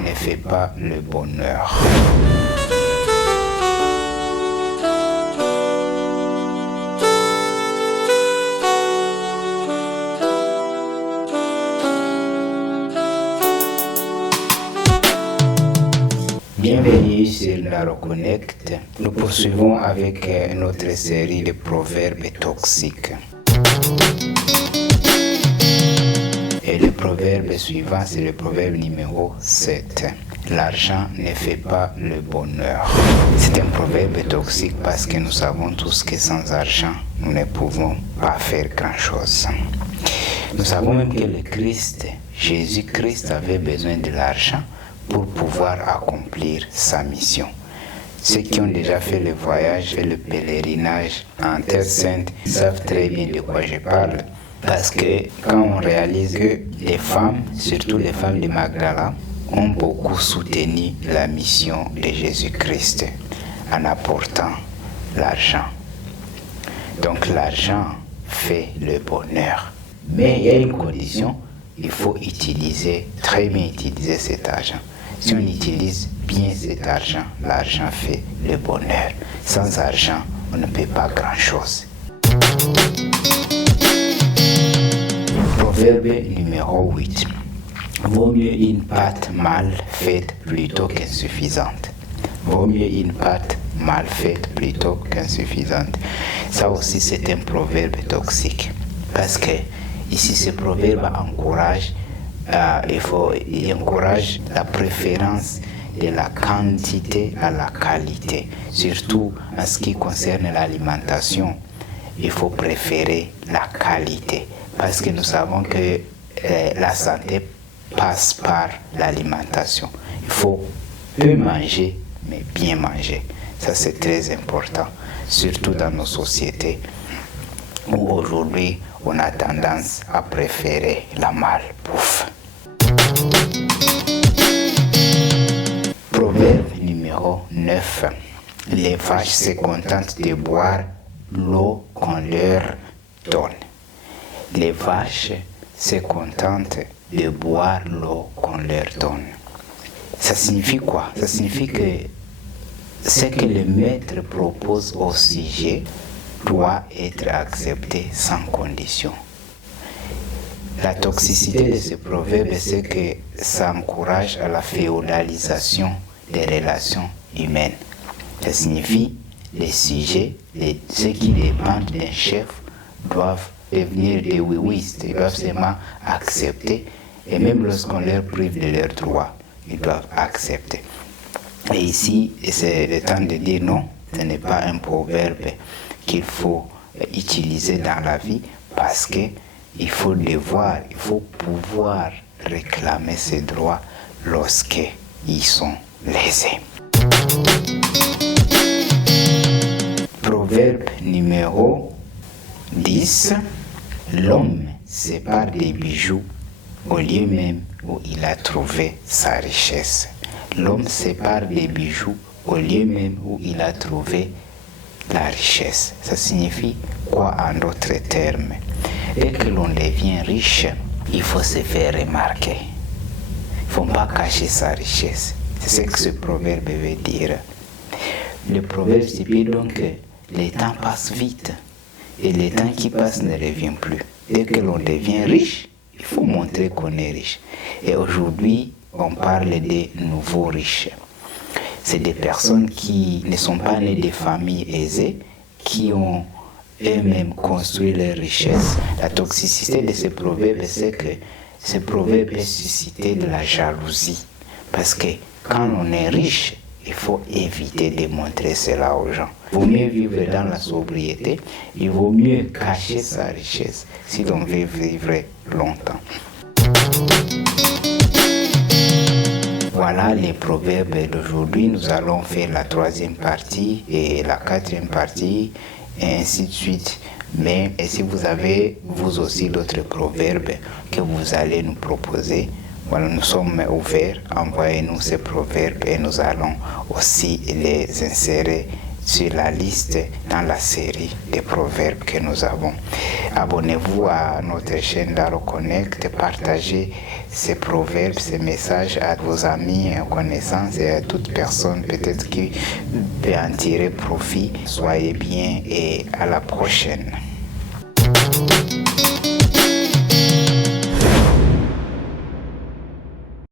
ne fait pas le bonheur. Bienvenue sur la Reconnect. Nous poursuivons avec notre série de proverbes toxiques. Et le proverbe suivant, c'est le proverbe numéro 7. L'argent ne fait pas le bonheur. C'est un proverbe toxique parce que nous savons tous que sans argent, nous ne pouvons pas faire grand-chose. Nous savons même que le Christ, Jésus-Christ, avait besoin de l'argent pour pouvoir accomplir sa mission. Ceux qui ont déjà fait le voyage et le pèlerinage en Terre Sainte savent très bien de quoi je parle. Parce que quand on réalise que les femmes, surtout les femmes de Magdala, ont beaucoup soutenu la mission de Jésus-Christ en apportant l'argent. Donc l'argent fait le bonheur. Mais il y a une condition, il faut très bien utiliser cet argent. Si on utilise bien cet argent, l'argent fait le bonheur. Sans argent, on ne peut pas grand-chose. Proverbe numéro 8. Vaut mieux une pâte mal faite plutôt qu'insuffisante. Vaut mieux une pâte mal faite plutôt qu'insuffisante. Ça aussi, c'est un proverbe toxique. Parce que ici, ce proverbe encourage la préférence de la quantité à la qualité. Surtout en ce qui concerne l'alimentation, il faut préférer la qualité. Parce que nous savons que la santé passe par l'alimentation. Il faut peu manger, mais bien manger. Ça, c'est très important. Surtout dans nos sociétés où aujourd'hui, on a tendance à préférer la malbouffe. Proverbe numéro 9. Les vaches se contentent de boire l'eau qu'on leur donne. Les vaches se contentent de boire l'eau qu'on leur donne. Ça signifie quoi? Ça signifie que ce que le maître propose au sujet doit être accepté sans condition. La toxicité de ce proverbe, c'est que ça encourage à la féodalisation des relations humaines. Ça signifie que les sujets, ceux qui dépendent d'un chef, doivent devenir des oui-wistes. Ils doivent seulement accepter. Et même lorsqu'on leur prive de leurs droits, ils doivent accepter. Et ici, c'est le temps de dire non, ce n'est pas un proverbe qu'il faut utiliser dans la vie parce qu'il faut pouvoir réclamer ses droits lorsqu'ils sont lésés. Proverbe numéro 10. L'homme sépare des bijoux au lieu même où il a trouvé sa richesse. L'homme sépare des bijoux au lieu même où il a trouvé la richesse. Ça signifie quoi en d'autres termes? Dès que l'on devient riche, il faut se faire remarquer. Il ne faut pas cacher sa richesse. C'est ce que ce proverbe veut dire. Le proverbe stipule donc que le temps passe vite et le temps qui passe ne revient plus. Dès que l'on devient riche, il faut montrer qu'on est riche. Et aujourd'hui, on parle des nouveaux riches. C'est des personnes qui ne sont pas nées de familles aisées, qui ont eux-mêmes construit leur richesse. La toxicité de ce proverbe, c'est que ce proverbe peut susciter de la jalousie. Parce que quand on est riche, il faut éviter de montrer cela aux gens. Il vaut mieux vivre dans la sobriété, il vaut mieux cacher sa richesse si l'on veut vivre longtemps. Voilà les proverbes d'aujourd'hui. Nous allons faire la 3e partie et la 4e partie, et ainsi de suite. Mais si vous avez, vous aussi, d'autres proverbes que vous allez nous proposer, voilà, nous sommes ouverts. Envoyez-nous ces proverbes et nous allons aussi les insérer sur la liste dans la série des proverbes que nous avons. Abonnez-vous à notre chaîne Daro Connect, partagez ces proverbes, ces messages à vos amis, connaissances et à toute personne peut-être qui peut en tirer profit. Soyez bien et à la prochaine.